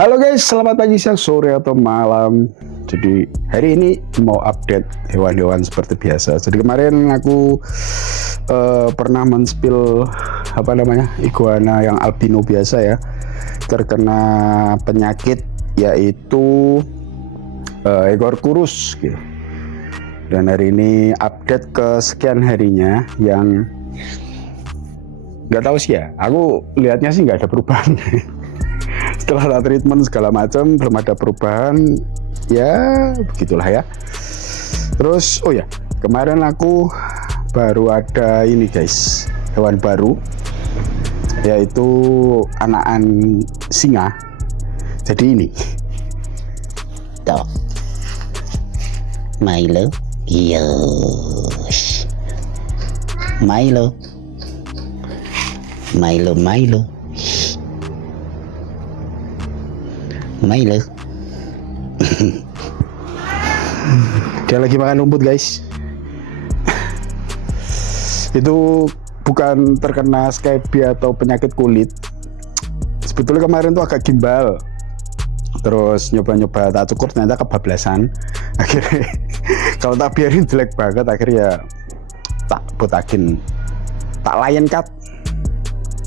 Halo guys, selamat pagi, siang, sore, atau malam. Jadi hari ini mau update hewan-hewan seperti biasa. Jadi kemarin aku pernah men-spill iguana yang albino biasa ya, terkena penyakit yaitu ekor kurus gitu. Dan hari ini update ke sekian harinya yang nggak tahu sih ya, aku lihatnya sih nggak ada perubahan. Setelah treatment segala macam belum ada perubahan, ya begitulah ya. Terus oh ya, kemarin aku baru ada ini guys, hewan baru yaitu anakan singa. Jadi ini Tuh Milo, yes. Milo Milo dia lagi makan rumput guys. Itu bukan terkena scabies atau penyakit kulit. Sebetulnya kemarin tuh agak gimbal, terus nyoba-nyoba tak cukur ternyata kebablasan. Akhirnya kalau tak biarin jelek banget, akhirnya tak botakin, tak lion cut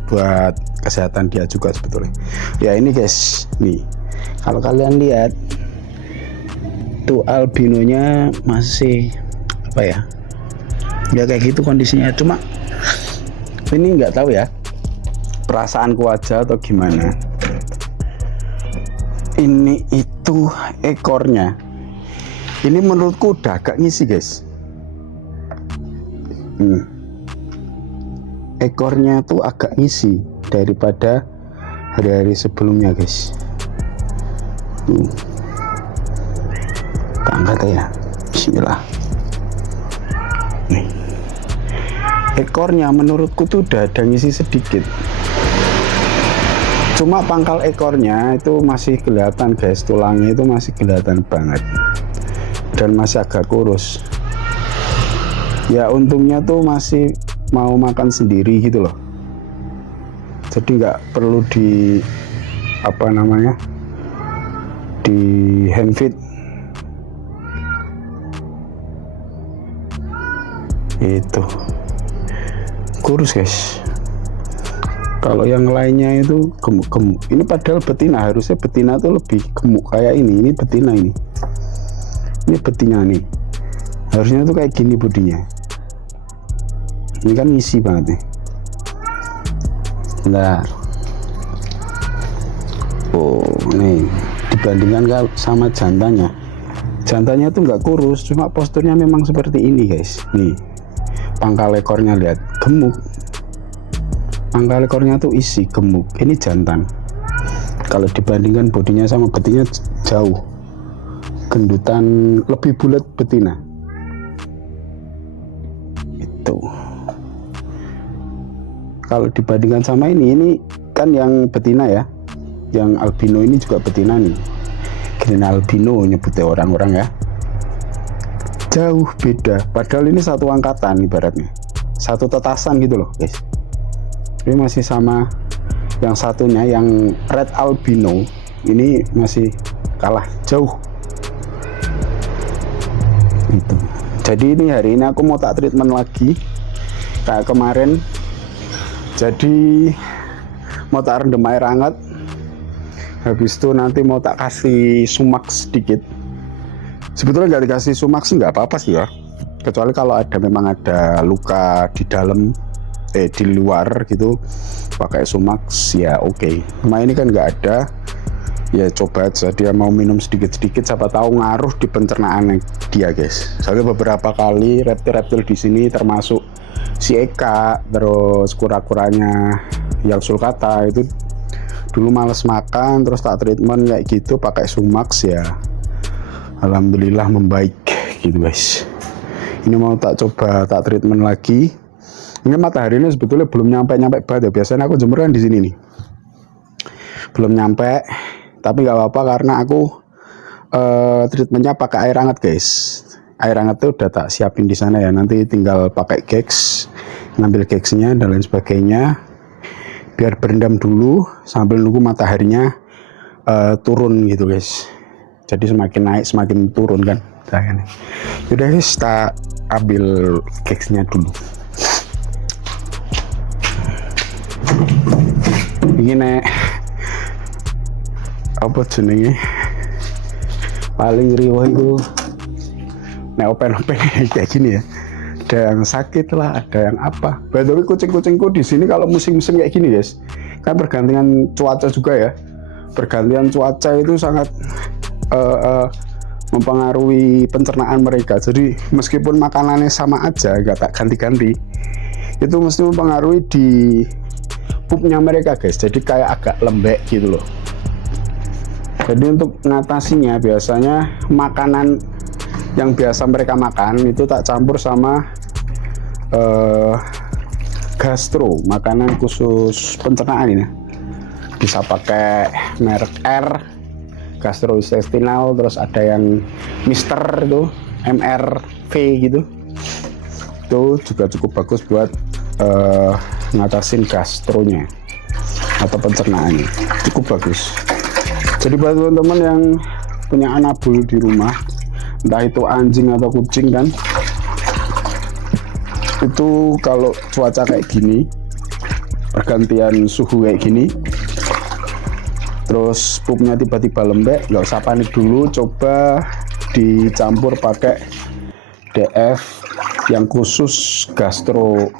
buat kesehatan dia juga sebetulnya. Ya ini guys, nih kalau kalian lihat tuh albinonya masih ya kayak gitu kondisinya. Cuma ini nggak tahu ya, perasaanku aja atau gimana. Ini itu ekornya, ini menurutku udah agak ngisi guys. Ekornya tuh agak ngisi daripada hari-hari sebelumnya guys. Tak angkat ya, bismillah. Nih, ekornya menurutku tuh udah ada ngisi sedikit. Cuma pangkal ekornya itu masih kelihatan guys, tulangnya itu masih kelihatan banget dan masih agak kurus. Ya untungnya tuh masih mau makan sendiri gitu loh, jadi nggak perlu di di hand feed itu. Kurus guys. Kalau yang lainnya itu gemuk-gemuk. Ini padahal betina, harusnya betina tuh lebih gemuk kayak ini. Ini betina ini betina nih, harusnya tuh kayak gini bodinya. Ini kan ngisi banget nih. Bentar. Oh nih, dibandingkan sama jantannya tuh nggak kurus, cuma posturnya memang seperti ini guys. Nih pangkal ekornya lihat, gemuk. Pangkal ekornya tuh isi, gemuk. Ini jantan. Kalau dibandingkan bodinya sama betina jauh gendutan, lebih bulat betina itu. Kalau dibandingkan sama ini kan yang betina ya, yang albino ini juga betina nih, green albino nyebutnya orang-orang ya. Jauh beda, padahal ini satu angkatan, ibaratnya satu tetasan gitu loh guys. Ini masih sama yang satunya, yang red albino ini masih kalah jauh itu. Jadi ini hari ini aku mau tak treatment lagi kayak kemarin. Jadi mau tak rendam air hangat, habis itu nanti mau tak kasih sumak sedikit. Sebetulnya nggak dikasih sumak sih nggak apa-apa sih ya, kecuali kalau memang ada luka di dalam di luar gitu, pakai sumak ya oke. Cuma ini kan nggak ada, ya coba aja dia mau minum sedikit-sedikit, siapa tahu ngaruh di pencernaan dia guys. Soalnya beberapa kali reptil-reptil di sini termasuk si Eka, terus kura-kuranya yang sulcata itu dulu males makan, terus tak treatment kayak gitu pakai sumax ya, alhamdulillah membaik gitu guys. Ini mau tak coba tak treatment lagi. Ini matahari ini sebetulnya belum nyampe banget ya, biasanya aku jemur kan di sini nih, belum nyampe, tapi nggak apa-apa karena aku treatmentnya pakai air hangat guys. Air hangat tuh udah tak siapin di sana ya, nanti tinggal pakai Gex, ngambil Gexnya dan lain sebagainya, biar berendam dulu sambil nunggu mataharinya turun gitu guys. Jadi semakin naik semakin turun kan. Udah guys, kita ambil keksnya dulu. Ini nek apa jenenge paling riwah itu nek open-open kayak gini ya. Ada yang sakit lah, ada yang apa. By the way, kucing-kucingku di sini kalau musim-musim kayak gini guys, kan pergantian cuaca juga ya. Pergantian cuaca itu sangat mempengaruhi pencernaan mereka. Jadi meskipun makanannya sama aja, nggak tak ganti-ganti, itu mesti mempengaruhi di pupnya mereka guys. Jadi kayak agak lembek gitu loh. Jadi untuk mengatasinya biasanya makanan yang biasa mereka makan itu tak campur sama gastro, makanan khusus pencernaan ini. Bisa pakai merek R, gastrointestinal, terus ada yang Mister itu MRV gitu. Itu juga cukup bagus buat ngatasin gastronya atau pencernaannya, cukup bagus. Jadi buat teman-teman yang punya anak bul di rumah, entah itu anjing atau kucing kan, itu kalau cuaca kayak gini, pergantian suhu kayak gini, terus pupnya tiba-tiba lembek, nggak usah panik dulu, coba dicampur pakai DF yang khusus gastro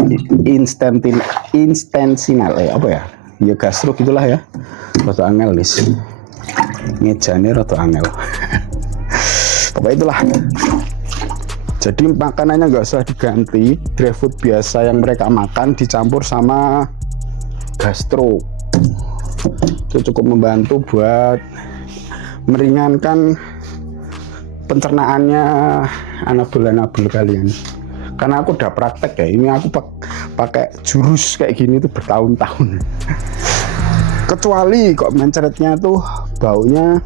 intensinal apa ya? Ya gastro gitulah ya. Rada angel nih. Ngejane rada angel. Pokoknya itulah. Jadi makanannya nggak usah diganti, dry food biasa yang mereka makan dicampur sama gastro. Itu cukup membantu buat meringankan pencernaannya anabul kalian. Karena aku udah praktek ya, ini aku pakai jurus kayak gini tuh bertahun-tahun. Kecuali kok menceretnya tuh baunya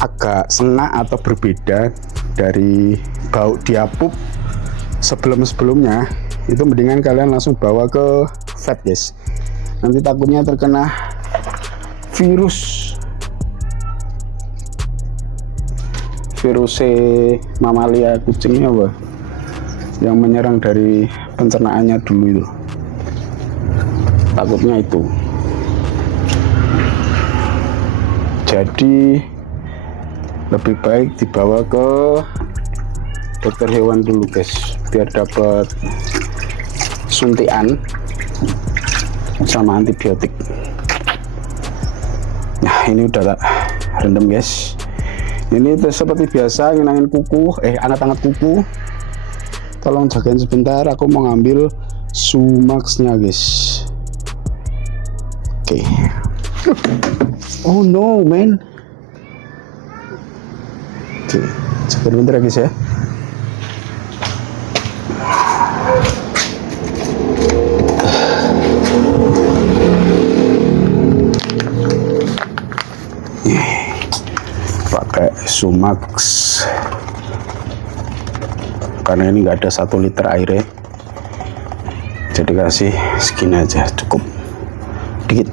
agak senak atau berbeda dari bau diapup sebelumnya, itu mendingan kalian langsung bawa ke vet guys. Nanti takutnya terkena virus mamalia kucingnya apa yang menyerang dari pencernaannya dulu itu, takutnya itu. Jadi lebih baik dibawa ke dokter hewan dulu guys, biar dapat suntikan sama antibiotik. Nah ini udah tak rendam guys. Ini seperti biasa ngenangin kuku, anget-anget kuku. Tolong jagain sebentar, aku mau ngambil sumaksnya guys. Oke. Oh no man. Oke, sebentar ya guys ya. Pakai Sumax karena ini nggak ada 1 liter airnya, jadi kasih segini aja, cukup dikit.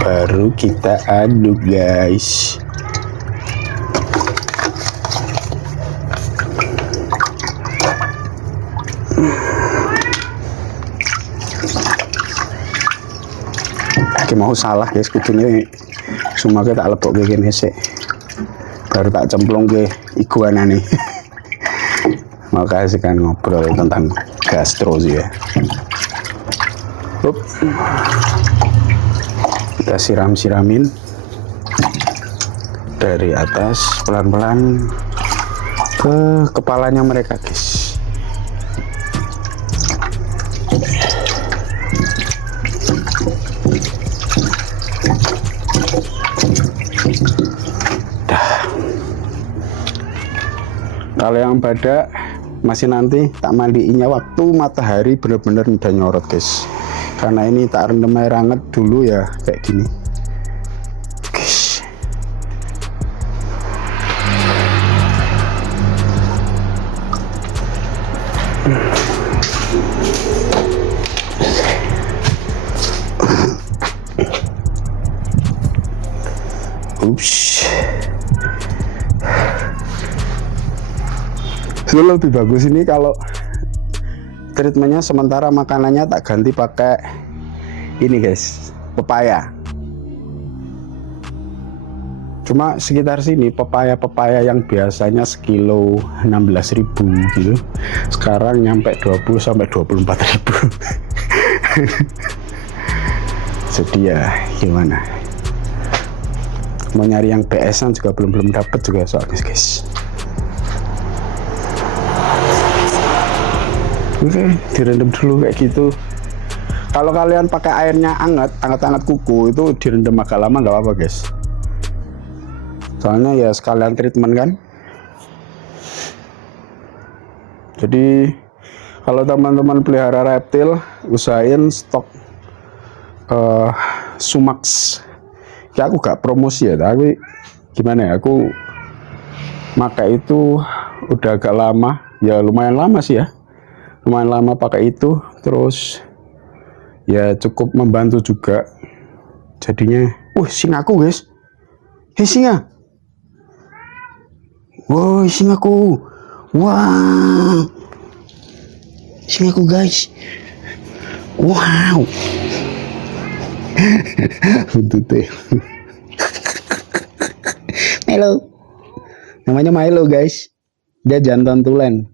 Baru kita aduk guys. Mau salah guys, kudune sumaknya tak lebok kayak gini sih, baru tak cemplung ke iguana nih. Makasih kan ngobrol tentang gastro sih ya. Kita siram-siramin dari atas pelan-pelan ke kepalanya mereka guys. Kalau yang badak masih nanti tak mandiinnya waktu matahari bener-bener udah nyorot guys, karena ini tak rendam air hangat dulu ya kayak gini guys. Ups. So, lebih bagus ini kalau treatmentnya sementara makanannya tak ganti pakai ini guys, pepaya. Cuma sekitar sini pepaya yang biasanya sekilo 16.000 gitu, sekarang nyampe 20 sampai 24.000. Jadi ya gimana, mau nyari yang PS-an juga belum dapet juga soalnya guys. Oke, direndam dulu kayak gitu. Kalau kalian pakai airnya hangat kuku itu direndam agak lama nggak apa-apa guys. Soalnya ya sekalian treatment kan. Jadi kalau teman-teman pelihara reptil, usahain stok Sumax. Ya aku gak promosi ya, tapi gimana ya, aku pakai itu udah agak lama, ya lumayan lama sih ya, lumayan lama pakai itu, terus ya cukup membantu juga. Jadinya, singaku guys, singa, singaku, wah, singaku guys, wow. Teh Milo, namanya Milo guys, dia jantan tulen.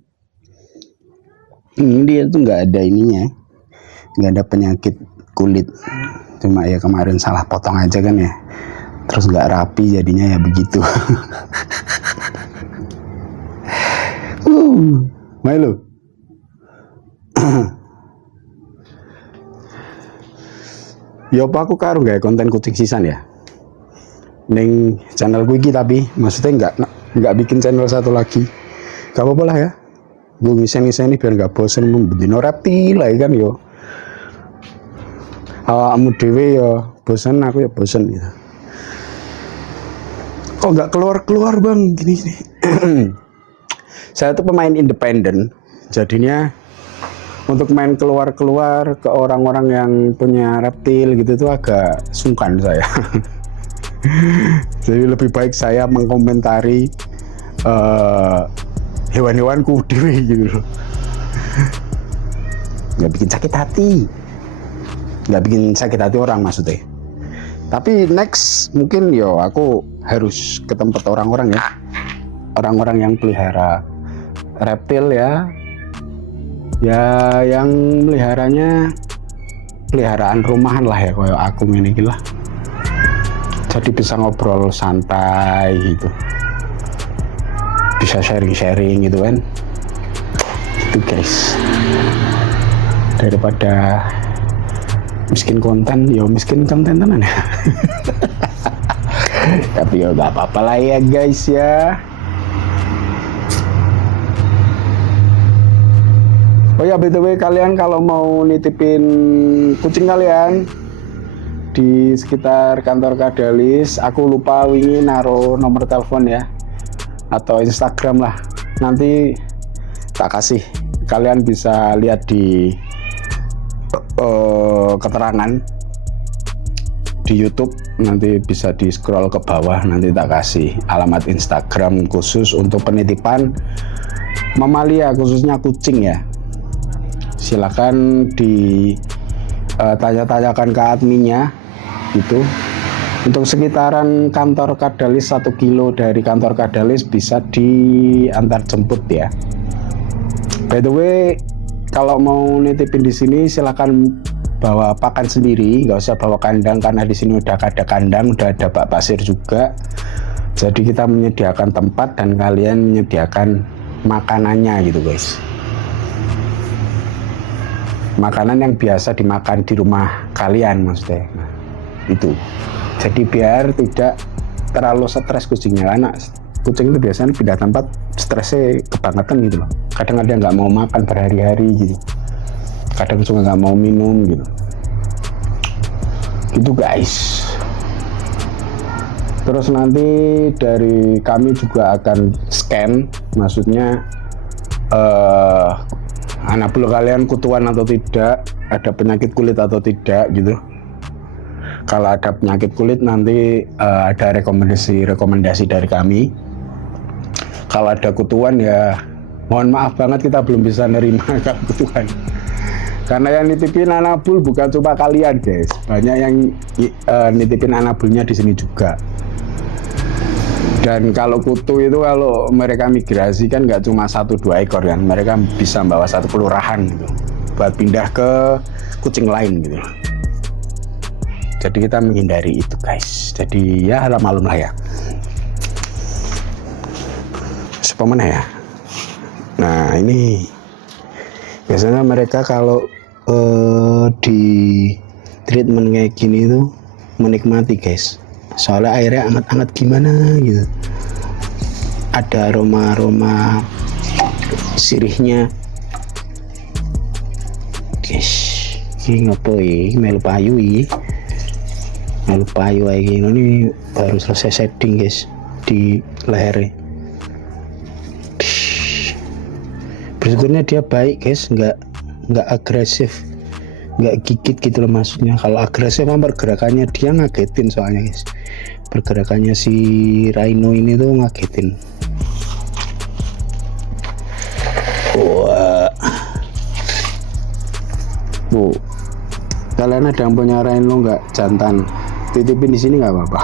Dia tuh nggak ada ininya, nggak ada penyakit kulit, cuma ya kemarin salah potong aja kan ya, terus nggak rapi jadinya ya begitu. Milo. Ya apa aku karo gak konten kucing sisan ya neng channel gue iki, tapi maksudnya nggak bikin channel satu lagi, gak apa-apa lah ya, gue ngisen-ngisen biar nggak bosen membendino reptil lah kan yo. Awakmu dhewe ya bosen, aku ya bosen gitu. Kok nggak keluar bang gini. Saya tuh pemain independen, jadinya untuk main keluar ke orang-orang yang punya reptil gitu tuh agak sungkan saya. Jadi lebih baik saya mengkomentari hewan-hewanku dewe gitu loh. Nggak bikin sakit hati orang maksudnya. Tapi next mungkin aku harus ke tempat orang-orang ya, orang-orang yang pelihara reptil ya yang meliharanya peliharaan rumahan lah ya, kayak aku ini lah. Jadi bisa ngobrol santai gitu, bisa sharing gitu kan. Itu guys, daripada miskin konten tenan ya. Tapi ya gak apa-apa lah ya guys ya. Oh ya, BTW kalian kalau mau nitipin kucing kalian di sekitar kantor Kadalis, aku lupa wingi naruh nomor telepon ya, atau Instagram lah, nanti tak kasih, kalian bisa lihat di keterangan di YouTube, nanti bisa di scroll ke bawah, nanti tak kasih alamat Instagram khusus untuk penitipan mamalia, khususnya kucing ya. Silakan tanya-tanyakan ke adminnya gitu. Untuk sekitaran kantor Kadalis 1 kilo dari kantor Kadalis bisa diantar jemput ya. By the way, kalau mau nitipin di sini silakan bawa pakan sendiri, nggak usah bawa kandang karena di sini udah ada kandang, udah ada bak pasir juga. Jadi kita menyediakan tempat dan kalian menyediakan makanannya gitu guys. Makanan yang biasa dimakan di rumah kalian maksudnya. Nah, itu. Jadi biar tidak terlalu stres kucingnya, karena kucing itu biasanya pindah tempat stresnya kebangetan gitu loh. Kadang ada nggak mau makan berhari-hari gitu, kadang juga nggak mau minum gitu. Gitu guys. Terus nanti dari kami juga akan scan, maksudnya anabul kalian kutuan atau tidak, ada penyakit kulit atau tidak gitu. Kalau ada penyakit kulit nanti ada rekomendasi dari kami. Kalau ada kutuan ya mohon maaf banget kita belum bisa nerima kalau kutuan. Karena yang nitipin anabul bukan cuma kalian guys, banyak yang nitipin anabulnya di sini juga. Dan kalau kutu itu kalau mereka migrasi kan nggak cuma 1-2 ekor kan, mereka bisa bawa 1 kelurahan gitu, buat pindah ke kucing lain gitu. Jadi kita menghindari itu guys. Jadi ya malam lah ya. Sepemana ya. Nah ini biasanya mereka kalau di treatment kayak gini tuh menikmati guys. Soalnya airnya hangat-hangat gimana gitu. Ada aroma sirihnya. Guys, ini ngopo iki melu payu iki. Melu payu iki ini baru selesai setting guys di lehernya. Bersyukurnya dia baik guys, nggak agresif, nggak gigit gitu loh maksudnya. Kalau agresif mah pergerakannya dia ngagetin soalnya guys. Pergerakannya si Rhino ini tuh ngagetin. Wah. Bu, kalian ada yang punya Rhino nggak jantan? Titipin di sini nggak apa-apa.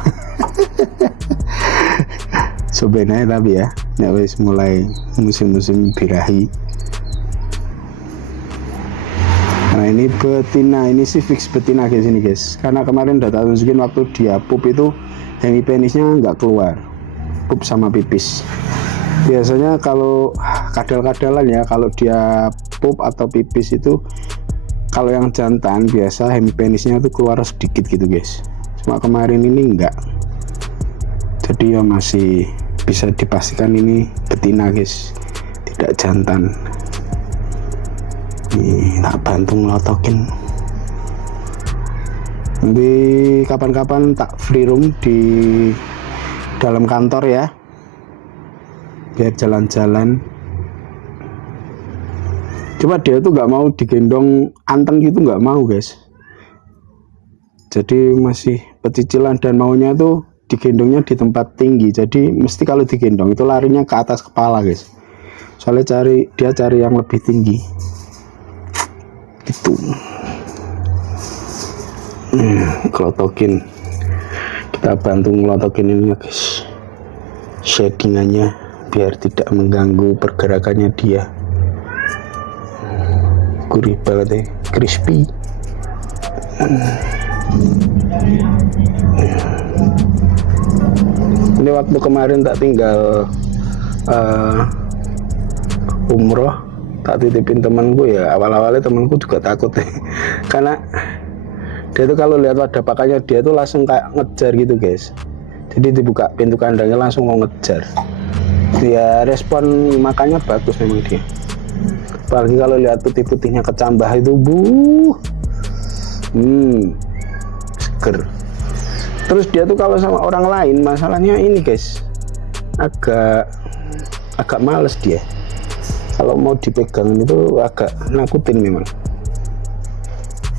Sebenarnya tapi ya, wis mulai musim-musim birahi. Nah ini betina, ini sih fix betina guys ini guys. Karena kemarin udah tak tunjukin waktu dia pup itu hemipenisnya nggak keluar, pup sama pipis. Biasanya kalau kadal-kadalan ya, kalau dia pup atau pipis itu, kalau yang jantan biasa hemipenisnya itu keluar sedikit gitu guys. Cuma kemarin ini enggak. Jadi ya masih bisa dipastikan ini betina guys, tidak jantan. Nih, tak bantu ngelotokin. Nanti kapan-kapan tak free room di dalam kantor ya, biar jalan-jalan. Coba dia tuh nggak mau digendong anteng gitu, nggak mau guys. Jadi masih pecicilan dan maunya tuh digendongnya di tempat tinggi. Jadi mesti kalau digendong itu larinya ke atas kepala guys. Soalnya dia cari yang lebih tinggi. Gitu. Kelotokin. Kita bantu ngelotokin ini guys. Shadingannya biar tidak mengganggu pergerakannya dia. Gurih banget ya, crispy. Ini waktu kemarin tak tinggal umroh, tak titipin temanku ya. Awal-awalnya temanku juga takut ya. Karena dia tuh kalau lihat wadah pakannya dia tuh langsung kayak ngejar gitu guys. Jadi dibuka pintu kandangnya langsung mau ngejar. Dia respon makannya bagus memang dia. Apalagi kalau lihat putih-putihnya kecambah itu seger. Terus dia tuh kalau sama orang lain masalahnya ini guys, agak males dia. Kalau mau dipegang itu agak nakutin memang.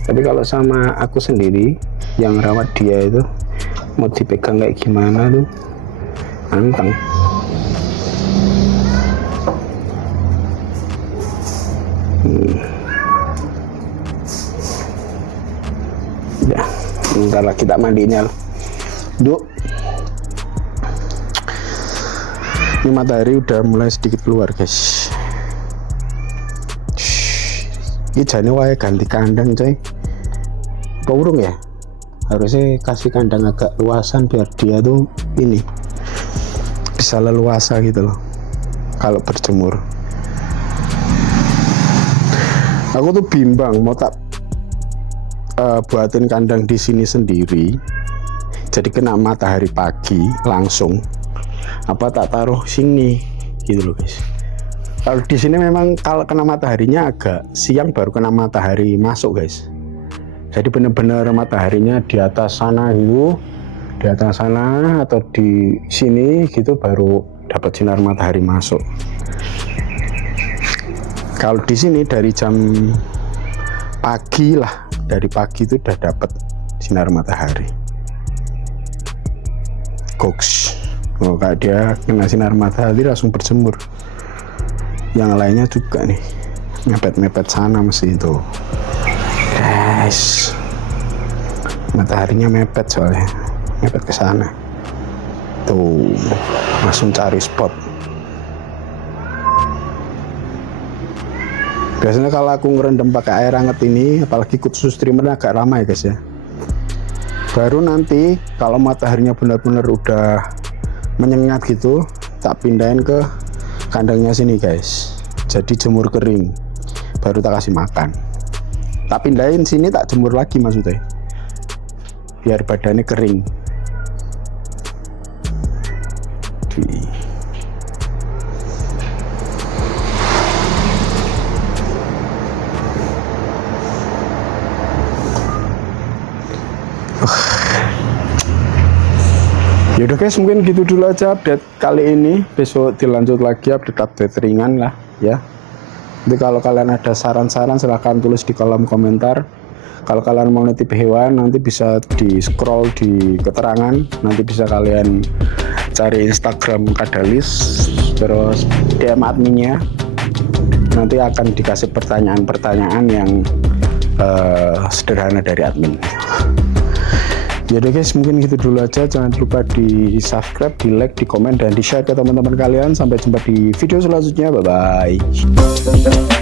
Tapi kalau sama aku sendiri yang rawat dia itu, mau dipegang kayak gimana tuh anteng. Ya, bentar lagi tak mandinya loh. Duk. Ini matahari udah mulai sedikit keluar guys. Ini jane wae ganti kandang coy. Apa urung ya? Harusnya kasih kandang agak luasan biar dia tuh ini bisa leluasa gitu loh kalau berjemur. Aku tuh bimbang mau tak buatin kandang di sini sendiri, jadi kena matahari pagi langsung, apa tak taruh sini gitu loh guys. Kalau di sini memang kalau kena mataharinya agak siang baru kena matahari masuk guys. Jadi bener-bener mataharinya di atas sana gitu, di atas sana atau di sini gitu baru dapat sinar matahari masuk. Kalau di sini dari jam pagi lah, dari pagi itu udah dapat sinar matahari. Goks. Oh, kayak dia kena sinar matahari langsung berjemur. Yang lainnya juga nih, mepet-mepet sana mesti itu. Guys, mataharinya mepet soalnya, mepet ke sana. Tuh, langsung cari spot. Biasanya kalau aku ngerendam pakai air hangat ini, apalagi khusus streamer agak lama ya guys ya. Baru nanti kalau mataharinya benar-benar udah menyengat gitu, tak pindahin ke kandangnya sini guys. Jadi jemur kering, baru tak kasih makan. Tak pindahin sini, tak jemur lagi maksudnya, biar badannya kering. Yaudah guys, mungkin gitu dulu aja update kali ini. Besok dilanjut lagi update ringan lah ya. Jadi kalau kalian ada saran-saran silahkan tulis di kolom komentar. Kalau kalian mau nitip hewan nanti bisa di scroll di keterangan, nanti bisa kalian cari Instagram Kadalis, terus DM adminnya, nanti akan dikasih pertanyaan-pertanyaan yang sederhana dari admin. Jadi guys, mungkin gitu dulu aja. Jangan lupa di subscribe, di like, di komen, dan di share ke teman-teman kalian. Sampai jumpa di video selanjutnya. Bye bye.